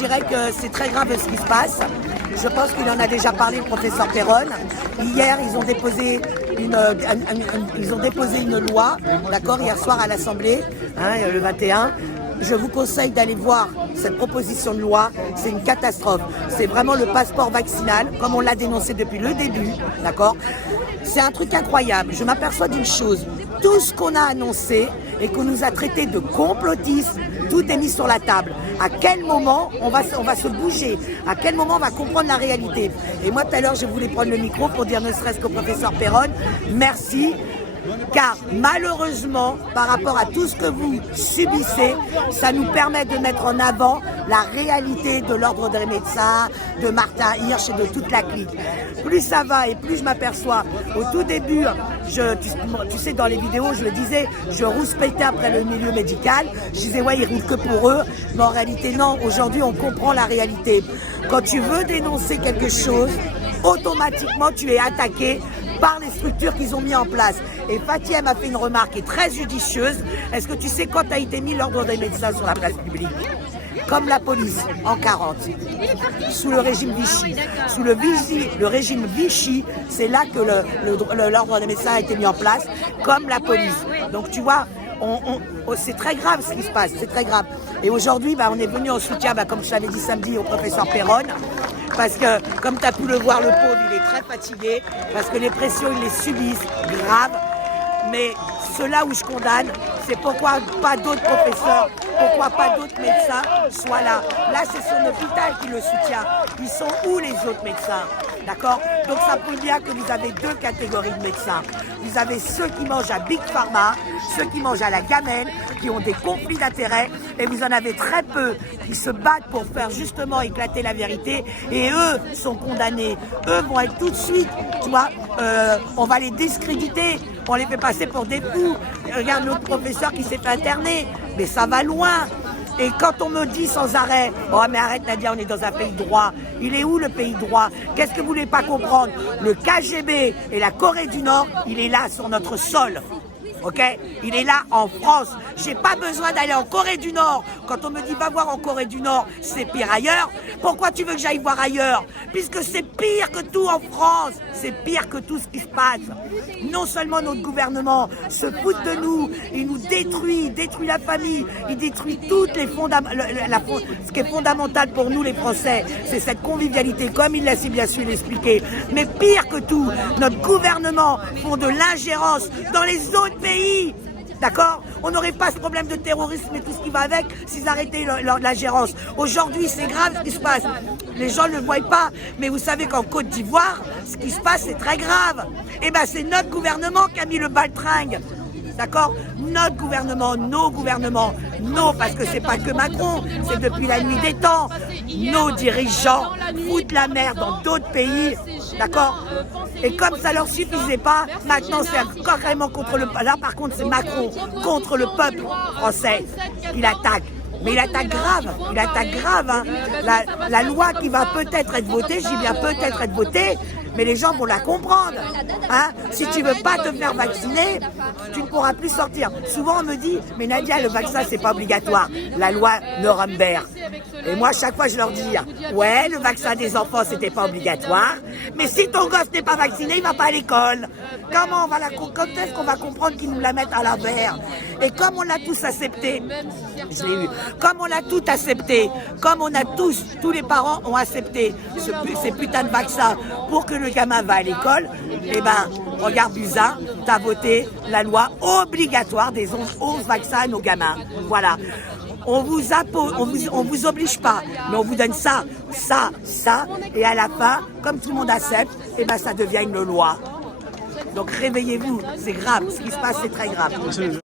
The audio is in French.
Je dirais que c'est très grave ce qui se passe. Je pense qu'il en a déjà parlé le professeur Perron. Hier, ils ont déposé une loi, d'accord, hier soir à l'Assemblée, le 21. Je vous conseille d'aller voir cette proposition de loi. C'est une catastrophe. C'est vraiment le passeport vaccinal, comme on l'a dénoncé depuis le début, d'accord. C'est un truc incroyable. Je m'aperçois d'une chose. Tout ce qu'on a annoncé et qu'on nous a traité de complotistes, tout est mis sur la table. À quel moment on va se bouger? À quel moment on va comprendre la réalité? Et moi, tout à l'heure, je voulais prendre le micro pour dire, ne serait-ce qu'au professeur Perron, merci. Car malheureusement, par rapport à tout ce que vous subissez, ça nous permet de mettre en avant la réalité de l'ordre des médecins, de Martin Hirsch et de toute la clique. Plus ça va et plus je m'aperçois. Au tout début, tu sais, dans les vidéos, je le disais, je rouspétais après le milieu médical. Je disais, ouais, ils roulent que pour eux. Mais en réalité, non. Aujourd'hui, on comprend la réalité. Quand tu veux dénoncer quelque chose, automatiquement, tu es attaqué par les structures qu'ils ont mis en place. Et Fatih m'a fait une remarque qui est très judicieuse. Est-ce que tu sais quand a été mis l'ordre des médecins sur la place publique? Comme la police, en 40, sous le régime Vichy. Sous le régime Vichy, c'est là que l'ordre des médecins a été mis en place, comme la police. Donc tu vois, c'est très grave ce qui se passe, c'est très grave. Et aujourd'hui, on est venu en soutien, comme je l'avais dit samedi, au professeur Perron. Parce que, comme tu as pu le voir, le pauvre, il est très fatigué, parce que les pressions, ils les subissent, graves. Mais ceux-là où je condamne, c'est pourquoi pas d'autres professeurs, pourquoi pas d'autres médecins soient là. Là, c'est son hôpital qui le soutient. Ils sont où les autres médecins? D'accord? Donc ça prouve bien que vous avez deux catégories de médecins. Vous avez ceux qui mangent à Big Pharma, ceux qui mangent à la gamelle, qui ont des conflits d'intérêts, et vous en avez très peu qui se battent pour faire justement éclater la vérité, et eux sont condamnés. Eux vont être tout de suite, tu vois, on va les discréditer, on les fait passer pour des fous. Regarde notre professeur qui s'est fait interner, mais ça va loin. Et quand on me dit sans arrêt, oh mais arrête Nadia, on est dans un pays de droit. Il est où le pays de droit? Qu'est-ce que vous voulez pas comprendre? Le KGB et la Corée du Nord, il est là sur notre sol. Ok? Il est là en France. J'ai pas besoin d'aller en Corée du Nord. Quand on me dit va voir en Corée du Nord, c'est pire ailleurs. Pourquoi tu veux que j'aille voir ailleurs? Puisque c'est pire que tout en France. C'est pire que tout ce qui se passe. Non seulement notre gouvernement se fout de nous, il nous détruit, il détruit la famille, il détruit toutes les ce qui est fondamental pour nous les Français, c'est cette convivialité, comme il l'a si bien su l'expliquer. Mais pire que tout, notre gouvernement font de l'ingérence dans les autres pays. D'accord? On n'aurait pas ce problème de terrorisme et tout ce qui va avec s'ils arrêtaient l'ingérence. Aujourd'hui, c'est grave ce qui se passe. Les gens ne le voient pas, mais vous savez qu'en Côte d'Ivoire, ce qui se passe, c'est très grave. Et ben, c'est notre gouvernement qui a mis le baltringue. D'accord? Notre gouvernement, nos gouvernements, parce que c'est pas que Macron, c'est depuis la nuit des temps. Nos dirigeants foutent la merde dans d'autres pays. D'accord? Et comme ça leur suffisait pas, maintenant c'est carrément contre le... Là par contre c'est Macron contre le peuple français qu'il attaque. Mais il attaque grave, hein. La loi qui va peut-être être votée, je dis bien peut-être être votée, mais les gens vont la comprendre. Hein. Si tu veux pas te faire vacciner, tu ne pourras plus sortir. Souvent on me dit, mais Nadia, le vaccin c'est pas obligatoire. La loi Nuremberg. Et moi, chaque fois, je leur dis, ouais, le vaccin des enfants, c'était pas obligatoire, mais si ton gosse n'est pas vacciné, il va pas à l'école. Quand est-ce qu'on va comprendre qu'ils nous la mettent à l'envers? Et comme on l'a tous accepté, je l'ai eu, comme on l'a tout accepté, comme on a tous les parents ont accepté ces putains de vaccins pour que le gamin va à l'école, eh ben, regarde Buzyn, t'as voté la loi obligatoire des 11 vaccins à nos gamins. Voilà. On vous oblige pas, mais on vous donne ça, et à la fin, comme tout le monde accepte, et ben ça devient une loi. Donc réveillez-vous, c'est grave, ce qui se passe c'est très grave.